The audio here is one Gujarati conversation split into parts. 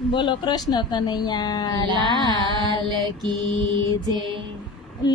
બોલો કૃષ્ણ કનૈયા લાલ કી જય.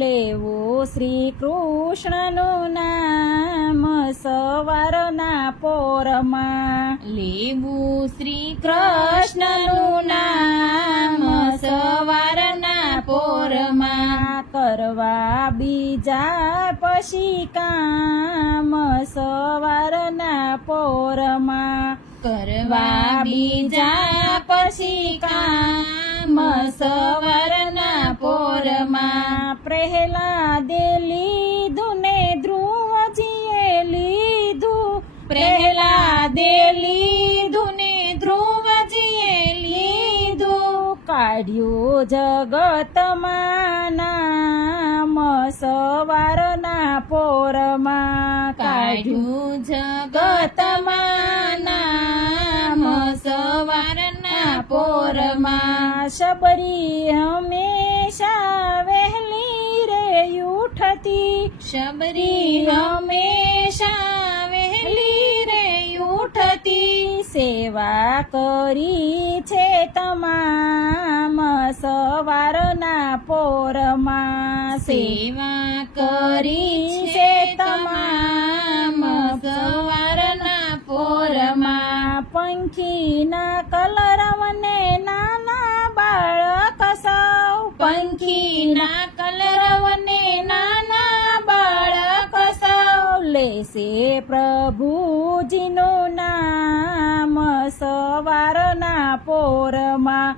લેવું શ્રી કૃષ્ણનું નામ સવારના પોરમાં, લેવું શ્રી કૃષ્ણનું નામ સવારના પોરમાં, કરવા બીજા પછી કામ સવારના પોરમાં, કરવા બીજા પછી કામ સવારના પોરમાં. પ્રહલાદે લીધું ને ધ્રુવજીએ લીધું, પ્રહલાદે લીધું ને ધ્રુવજીએ લીધું, કાઢ્યું જગતમાં નામ સવારના પોરમાં, કાઢ્યું જગતમાં નામ સવારના પોરમાં. શબરી હંમેશા વહેલી રે ઉઠતી, શબરી હંમેશા વહેલી રે ઉઠતી, સેવા કરી છે તમામ સવારના પોરમાં, સેવા કરી છે તમામ સવારના પોરમાં. પંખીના કલરવને નાના બાળક સૌ, પંખીના કલરવને નાના બાળક સૌ, લેશે પ્રભુજીનું નામ સવારના પોરમાં,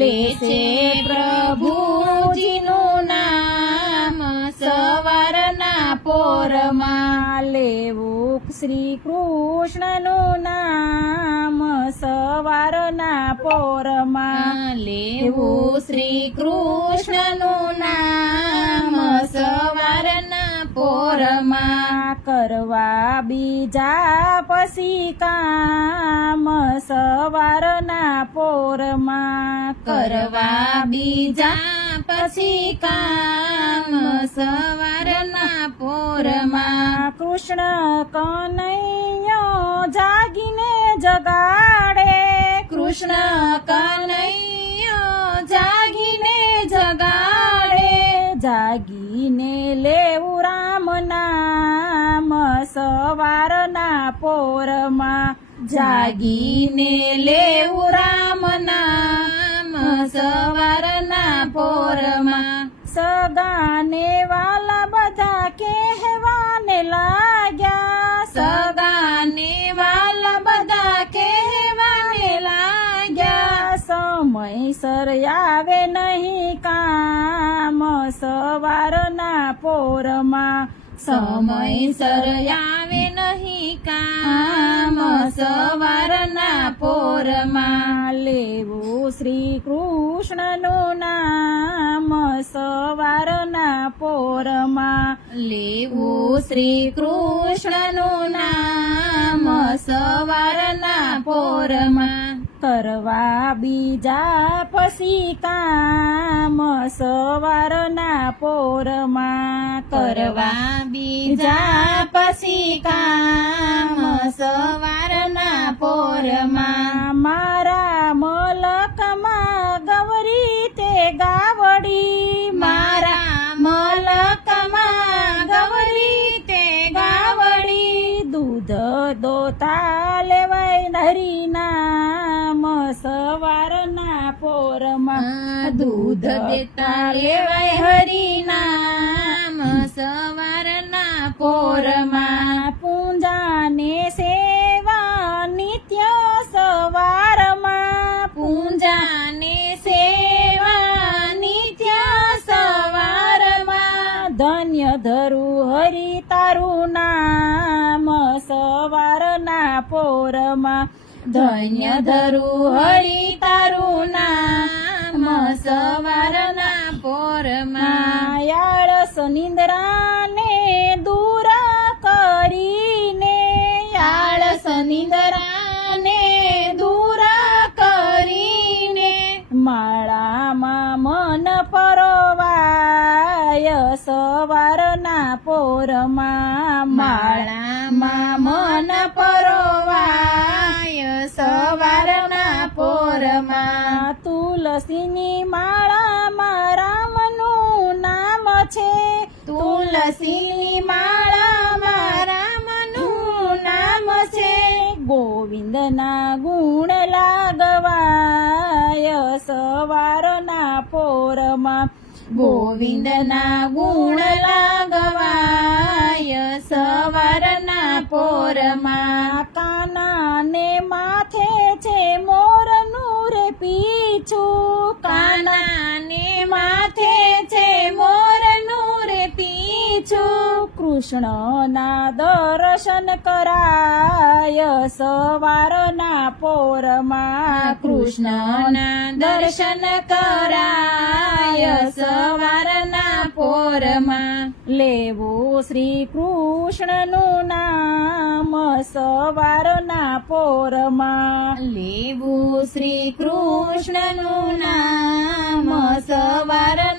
લેશે પ્રભુજીનું નામ સવારના પોરમાં. લેવું શ્રી કૃષ્ણનું નામ સવારના પોરમાં, લેવું શ્રી કૃષ્ણનું નામ સવારના પોરમાં, કરવા બીજા પછી કામ સવારના પોરમાં, કરવા બીજા પછી કામ સવારના પોરમાં. કૃષ્ણ કનૈયો જાગીને જગાડે, કૃષ્ણ કનૈયો જાગીને જગાડે, જાગીને લેવું રામ નામ સવારના પોરમાં, જાગીને લેવું રામ નામ સવારના પોરમાં. સગાને વાલા બધા કહેવાને લાગ્યા, સગાને વાલા બધા કહેવાને લાગ્યા, સમયસર આવે નહીં કામ સવારના પોરમાં, સમયસર આવે નહીં કામ સવારના પોરમાં. લેવું શ્રી કૃષ્ણનું નામ સવારના પોરમાં, લેવું શ્રી કૃષ્ણનું નામ સવારના પોરમાં. કરવા બીજા પછી કામ સવારના પોરમાં, કરવા બીજા પછી કામ સવારના પોરમાં. મારા મલકમાં ગૌરી તે ગાવડી, મારા મલકમાં ગૌરી તે ગાવડી, દૂધ દોતા લેવાય હરી નામ સવારના પોરમાં, દૂધ દેતા લેવાય હરી નામ સવારના પોરમાં. પૂંજાને સેવા નિત્ય સવારમાં, પૂંજાને સેવા નિત્ય સવારમાં, ધન્ય ધરું હરી તારું નામ સવારના પોરમાં, ધન્ય ધરું હરી તારું નામ સવારના પોરમાં. આળસ નિંદ્રાને દૂર કરીને, આળસ નિંદ્રાને દૂર કરીને, માળામાં મન પરોવાય સવારના પોરમાં, માળામાં મન પરોવાય સવારના પોરમાં. તુલસીની માળામાં રામનું નામ છે. તુલસીની માળામાં રામનું નામ છે. ગોવિંદના ગુણ લાગવાય સવારના પોરમાં. ગોવિંદના ગુણ લાગવાય સવારના પોરમાં. કાનાને માથે છે મોરનું રે પીછું. કાનાને માથે છે મોરનું રે પીછું. કૃષ્ણના દર્શન કરાય સવારના પોરમાં. કૃષ્ણના દર્શન કરાય સવારના પોરમાં. લેવું શ્રી કૃષ્ણનું નામ સવારના પોરમાં. લેવું શ્રી કૃષ્ણનું નામ સવારના